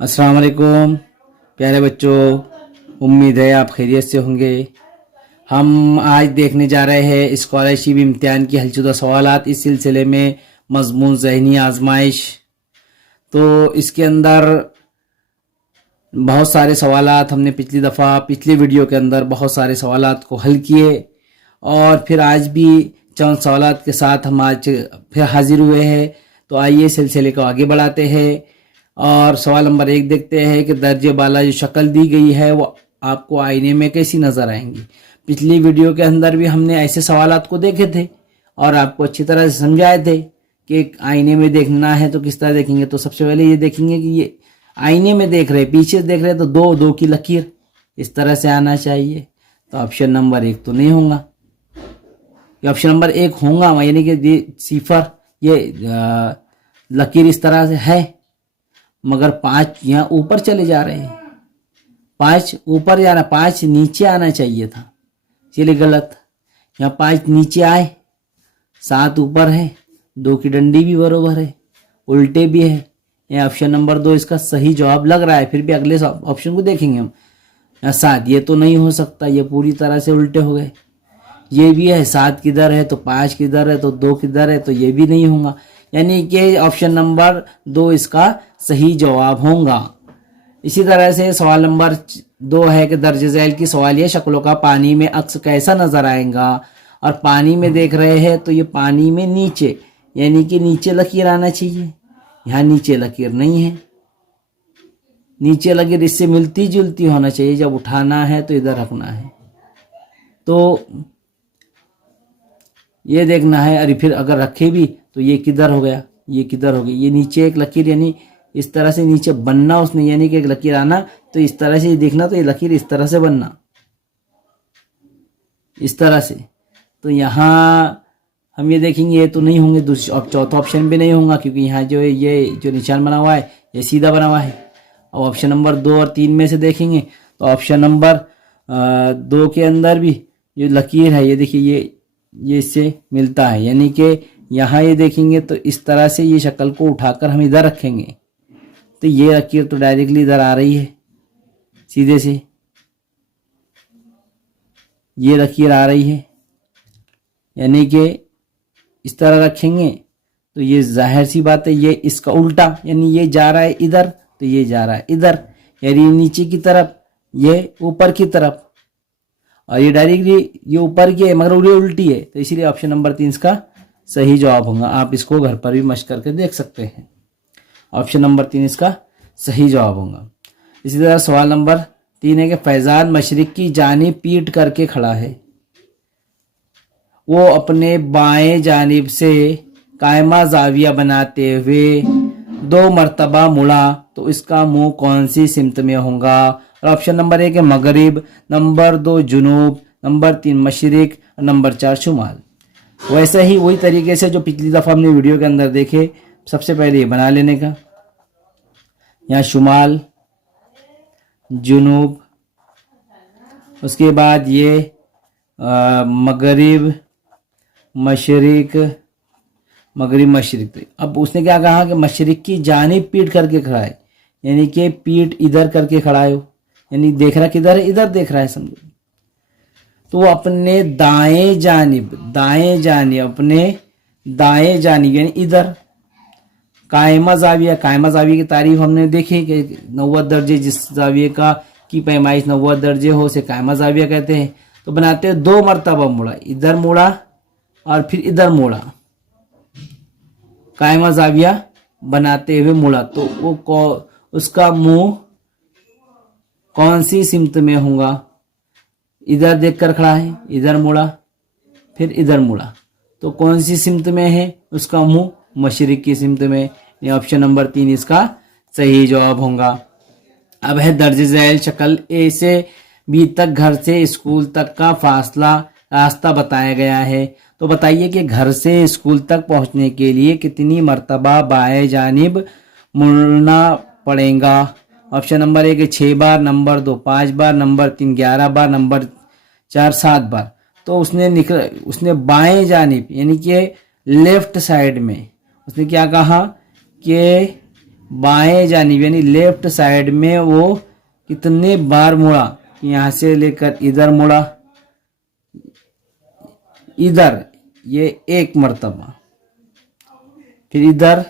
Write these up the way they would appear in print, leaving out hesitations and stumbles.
अस्सलाम वालेकुम प्यारे बच्चों, उम्मीद है आप खैरियत से होंगे। हम आज देखने जा रहे हैं स्कॉलरशिप इम्तिहान की हलशुदा सवालात, इस सिलसिले में मजमून ज़हनी आजमाइश। तो इसके अंदर बहुत सारे सवालात हमने पिछली वीडियो के अंदर बहुत सारे सवालात को हल किए और फिर आज भी चंद सवालात के साथ हम आज फिर हाजिर हुए हैं। तो आइए सिलसिले को आगे बढ़ाते हैं और सवाल नंबर 1 देखते हैं कि दर्जे बाला जो शक्ल दी गई है वो आपको आईने में कैसी नज़र आएंगी। पिछली वीडियो के अंदर भी हमने ऐसे सवालात को देखे थे और आपको अच्छी तरह से समझाए थे कि एक आईने में देखना है तो किस तरह देखेंगे। तो सबसे पहले ये देखेंगे कि ये आईने में देख रहे, पीछे देख रहे तो दो दो की लकीर इस तरह से आना चाहिए। तो ऑप्शन नंबर 1 तो नहीं होगा, ऑप्शन नंबर 1 होगा, यानी कि सिफर ये लकीर इस तरह से है, मगर 5 यहाँ ऊपर चले जा रहे हैं। 5 ऊपर जाना, 5 नीचे आना चाहिए था, इसलिए गलत। यहाँ 5 नीचे आए, 7 ऊपर है, 2 की डंडी भी बरोबर है, उल्टे भी है। यह ऑप्शन नंबर 2 इसका सही जवाब लग रहा है। फिर भी अगले ऑप्शन को देखेंगे हम। यहाँ 7 ये तो नहीं हो सकता, ये पूरी तरह से उल्टे हो गए। ये भी है, 7 किधर है तो 5 किधर है तो 2 किधर है, तो ये भी नहीं होगा, यानी कि ऑप्शन नंबर 2 इसका सही जवाब होगा। इसी तरह से सवाल नंबर 2 है कि दर्ज झैल की सवालिया शक्लों का पानी में अक्स कैसा नजर आएगा। और पानी में देख रहे हैं तो ये पानी में नीचे, यानी कि नीचे लकीर आना चाहिए। यहाँ नीचे लकीर नहीं है, नीचे लकीर इससे मिलती जुलती होना चाहिए। जब उठाना है तो इधर रखना है, तो ये देखना है। अरे फिर अगर रखे भी तो ये किधर हो गया, ये किधर हो गई, ये नीचे एक लकीर, यानी इस तरह से नीचे बनना उसने, यानी कि एक लकीर आना तो इस तरह से देखना, तो ये लकीर इस तरह से बनना, इस तरह से। तो यहाँ हम ये देखेंगे ये तो नहीं होंगे, चौथा ऑप्शन भी नहीं होगा, क्योंकि यहाँ जो है ये जो निशान बना हुआ है ये सीधा बना हुआ है। अब ऑप्शन नंबर 2 और 3 में से देखेंगे तो ऑप्शन नंबर 2 के अंदर भी जो लकीर है ये देखिए ये इससे मिलता है, यानी कि यहाँ ये देखेंगे तो इस तरह से ये शक्ल को उठाकर हम इधर रखेंगे तो ये लकीर तो डायरेक्टली इधर आ रही है सीधे से, ये लकीर आ रही है, यानी कि इस तरह रखेंगे तो ये जाहिर सी बात है ये इसका उल्टा, यानी ये जा रहा है इधर तो ये जा रहा है इधर, यानी नीचे की तरफ ये ऊपर की तरफ, और ये डायरेक्टली ये ऊपर की है मगर ये उल्टी है। तो इसीलिए ऑप्शन नंबर 3 इसका सही जवाब होगा। आप इसको घर पर भी मशक करके देख सकते हैं। ऑप्शन नंबर 3 इसका सही जवाब होगा। इसी तरह सवाल नंबर 3 है कि फैजान मशरिक की जानिब पीट करके खड़ा है, वो अपने बाएं जानिब से कायमा जाविया बनाते हुए 2 मरतबा मुड़ा, तो इसका मुंह कौन सी सिमत में होगा। और ऑप्शन नंबर 1 है मगरिब, नंबर 2 जुनूब, नंबर 3 मशरिक, नंबर 4 शुमाल। वैसे ही वही तरीके से जो पिछली दफ़ा हमने वीडियो के अंदर देखे, सबसे पहले ये बना लेने का, यहाँ शुमाल, जुनूब, उसके बाद ये मगरिब, मशरिक, मगरिब मशरिक। तो अब उसने क्या कहा कि मशरिक की जानिब पीट करके खड़ा है, यानी कि पीठ इधर करके खड़ा है, यानी देख रहा किधर है, इधर देख रहा है समझो। तो वो अपने दाएं जानिब अपने दाएं जानिब यानी इधर कायमा जाविया की तारीफ हमने देखी कि 90 दर्जे जिस जाविये का की पैमाइश 90 दर्जे हो उसे कायमा जाविया कहते हैं। तो बनाते हैं 2 मरतबा मुड़ा, इधर मुड़ा और फिर इधर मुड़ा, कायमा जाविया बनाते हुए मुड़ा, तो वो उसका मुंह कौन सी सिमत में होगा। इधर देखकर खड़ा है, इधर मुड़ा, फिर इधर मुड़ा, तो कौन सी सिमत में है, उसका मुंह मशरिक की सिमत में। ये ऑप्शन नंबर 3 इसका सही जवाब होगा। अब है दर्ज झैल शक्ल ए से बी तक घर से स्कूल तक का फासला रास्ता बताया गया है। तो बताइए कि घर से स्कूल तक पहुंचने के लिए कितनी मरतबा बाएं जानिब मुड़ना पड़ेगा। ऑप्शन नंबर 1 6 बार, नंबर 2 5 बार, नंबर 3 11 बार, नंबर 4 7 बार। तो उसने बाएं जानिब यानी कि लेफ्ट साइड में उसने क्या कहा कि बाएं जानिब यानी लेफ्ट साइड में वो कितने बार मुड़ा, यहाँ से लेकर इधर मुड़ा, इधर ये 1 मरतबा, फिर इधर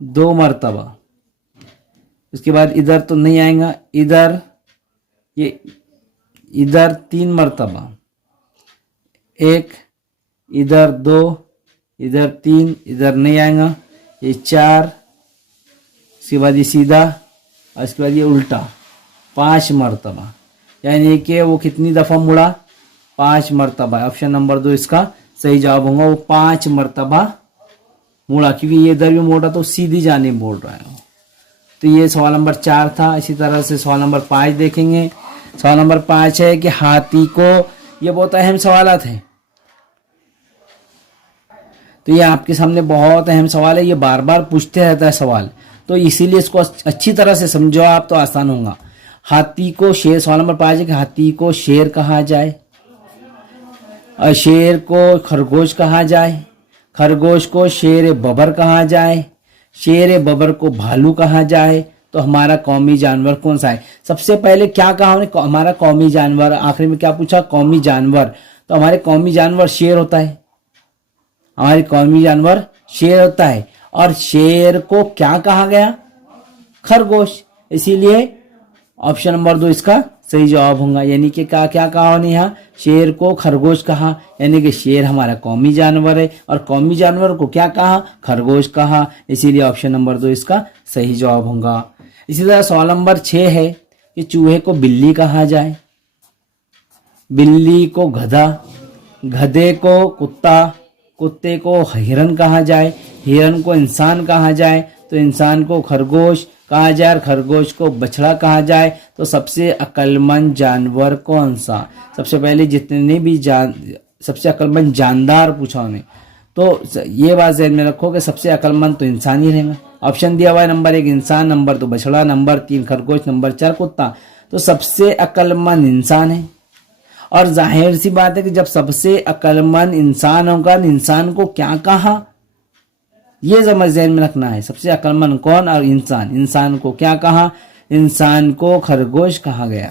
2 मरतबा, उसके बाद इधर तो नहीं आएगा, इधर ये इधर 3 मरतबा, 1, इधर 2, इधर 3, इधर नहीं आएगा, ये 4, उसके बाद ये सीधा और उसके बाद ये उल्टा 5 मरतबा, यानी कि वो कितनी दफ़ा मुड़ा, 5 मरतबा। ऑप्शन नंबर 2 इसका सही जवाब होगा, वो 5 मरतबा मुड़ा, क्योंकि ये इधर भी मोड़ा तो सीधी जाने बोल रहा है। तो ये सवाल नंबर 4 था। इसी तरह से सवाल नंबर 5 देखेंगे। सवाल नंबर 5 है कि हाथी को, ये बहुत अहम सवालात है, तो ये आपके सामने बहुत अहम सवाल है, ये बार बार पूछते रहता है सवाल, तो इसीलिए इसको अच्छी तरह से समझो आप तो आसान होगा। हाथी को शेर, सवाल नंबर 5 है कि हाथी को शेर कहा जाए, और शेर को खरगोश कहा जाए, खरगोश को शेर बबर कहा जाए, शेर बबर को भालू कहा जाए, तो हमारा कौमी जानवर कौन सा है? सबसे पहले क्या कहा हमने, हमारा कौमी जानवर, आखिरी में क्या पूछा, कौमी जानवर, तो हमारे कौमी जानवर शेर होता है, हमारे कौमी जानवर शेर होता है, और शेर को क्या कहा गया, खरगोश, इसीलिए ऑप्शन नंबर 2 इसका सही जवाब होगा। यानी कि क्या क्या कहा हमने यहाँ, शेर को खरगोश कहा, यानी कि शेर हमारा कौमी जानवर है, और कौमी जानवर को क्या कहा, खरगोश कहा, इसीलिए ऑप्शन नंबर 2 इसका सही जवाब होगा। इसी तरह सवाल नंबर 6 है कि चूहे को बिल्ली कहा जाए, बिल्ली को गधा, गधे को कुत्ता, कुत्ते को हिरन कहा जाए, हिरन को इंसान कहा जाए, तो इंसान को खरगोश कहा जाए, और खरगोश को बछड़ा कहा जाए, तो सबसे अक्लमंद जानवर कौन सा? सबसे पहले जितने भी सबसे अक्लमंद जानदार पूछा उन्हें, तो ये बात ध्यान में रखो कि सबसे अक्लमंद तो इंसान ही रहेगा। ऑप्शन दिया हुआ है, नंबर 1 इंसान, नंबर 2 बछड़ा, नंबर 3 खरगोश, नंबर 4 कुत्ता, तो सबसे अक्लमंद इंसान है। और जाहिर सी बात है कि जब सबसे अक्लमंद इंसान होगा, इंसान को क्या कहा, ये समझ ध्यान में रखना है, सबसे अक्लमंद कौन, और इंसान, इंसान को क्या कहा, इंसान को खरगोश कहा गया,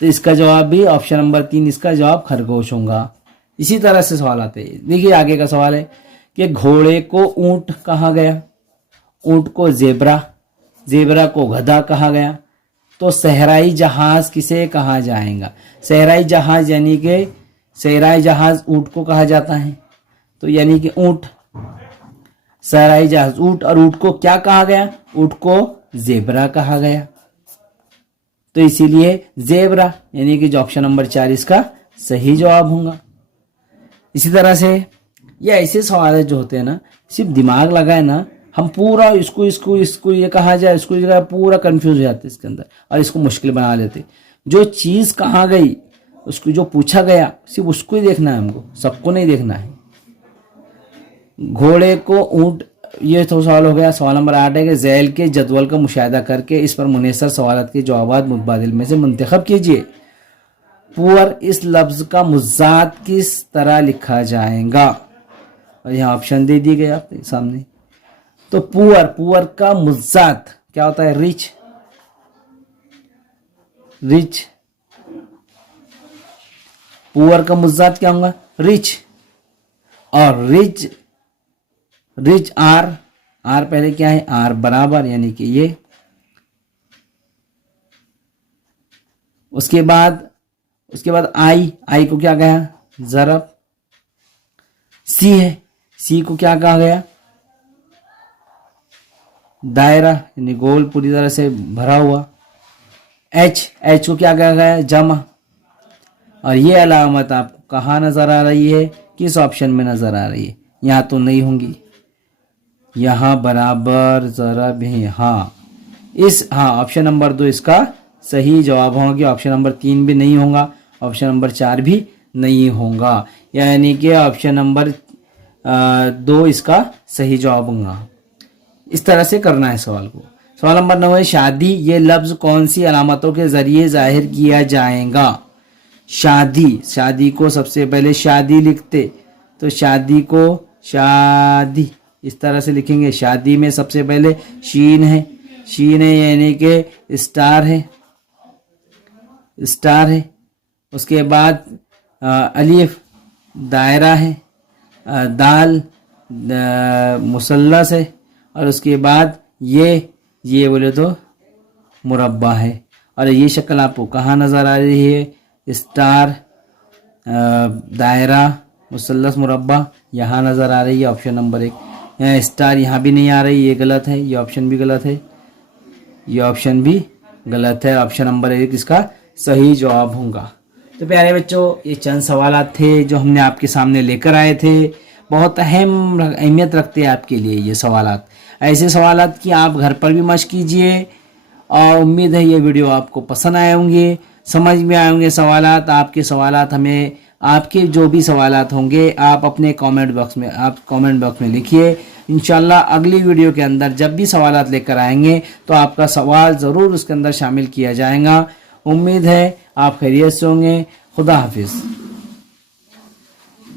तो इसका जवाब भी ऑप्शन नंबर 3 इसका जवाब खरगोश होगा। इसी तरह से सवाल आते हैं। देखिए आगे का सवाल है कि घोड़े को ऊंट कहा गया, ऊंट को जेब्रा, जेब्रा को गधा कहा गया, तो सहराई जहाज किसे कहा जाएगा? सहराई जहाज यानी कि सहराई जहाज ऊंट को कहा जाता है, तो यानी कि ऊंट, सहराई जहाज ऊंट, और ऊंट को क्या कहा गया, ऊंट को जेब्रा कहा गया, तो इसीलिए जेब्रा, यानी कि जो ऑप्शन नंबर 4 इसका सही जवाब होगा। इसी तरह से ये ऐसे सवाल जो होते हैं ना, सिर्फ दिमाग लगाए ना, हम पूरा इसको ये कहा जाए, इसको ये पूरा कंफ्यूज हो जाते इसके अंदर, और इसको मुश्किल बना लेते। जो चीज़ कहाँ गई, उसको जो पूछा गया सिर्फ उसको ही देखना है हमको, सबको नहीं देखना है। घोड़े को ऊंट, ये तो सवाल हो गया। सवाल नंबर 8 है कि झैल के जदवल का मुशाहिदा करके इस पर मुनहसर सवालात के जवाब मुतबादिल में से मुंतखब कीजिए। पुअर, इस लफ्ज़ का मुज़ात किस तरह लिखा जाएगा? और यहाँ ऑप्शन दे दिए गए आपके सामने। तो पुअर, पुअर का मुज़ात क्या होता है? रिच, रिच, पुअर का मुज़ात क्या होगा? रिच, और रिच, रिच आर, आर पहले क्या है? आर बराबर, यानी कि ये, उसके बाद आई, आई को क्या कहा? ज़रब। सी है, सी को क्या कहा गया? दायरा, यानी गोल पूरी तरह से भरा हुआ। एच, एच को क्या कहा गया? जमा। और ये अलामत आपको कहाँ नजर आ रही है? किस ऑप्शन में नजर आ रही है? यहाँ तो नहीं होंगी, यहाँ बराबर ज़रब है, हाँ इस, हाँ ऑप्शन नंबर 2 इसका सही जवाब होगा। ऑप्शन नंबर 3 भी नहीं होगा, ऑप्शन नंबर 4 भी नहीं होगा, यानी कि ऑप्शन नंबर 2 इसका सही जवाब होगा। इस तरह से करना है सवाल को। सवाल नंबर 9 है शादी, ये लफ्ज़ कौन सी अलामतों के ज़रिए ज़ाहिर किया जाएगा? शादी, शादी को सबसे पहले शादी लिखते, तो शादी को शादी, इस तरह से लिखेंगे। शादी में सबसे पहले शीन है, शीन है यानी कि स्टार है, स्टार है। उसके बाद अलिफ दायरा है, दाल मुसल्लस है, और उसके बाद ये बोले तो मुरब्बा है। और ये शक्ल आपको कहाँ नज़र आ रही है? स्टार, दायरा, मुसल्लस, मुरब्बा यहाँ नज़र आ रही है। Option number 1। यहाँ स्टार यहाँ भी नहीं आ रही, ये गलत है, ये ऑप्शन भी गलत है, ये ऑप्शन भी गलत है। ऑप्शन नंबर 1 इसका सही जवाब होगा। तो प्यारे बच्चों, ये चंद सवालात थे जो हमने आपके सामने लेकर आए थे। बहुत अहमियत रखते हैं आपके लिए ये सवालात। ऐसे सवालात की आप घर पर भी मश्क कीजिए, और उम्मीद है ये वीडियो आपको पसंद आए होंगे, समझ में आए होंगे सवालात। आपके सवालात हमें, आपके जो भी सवालात होंगे आप अपने कमेंट बॉक्स में लिखिए। इंशाल्लाह अगली वीडियो के अंदर जब भी सवालात लेकर आएंगे तो आपका सवाल ज़रूर उसके अंदर शामिल किया जाएगा। उम्मीद है आप खैरियत से होंगे। खुदा हाफिज़।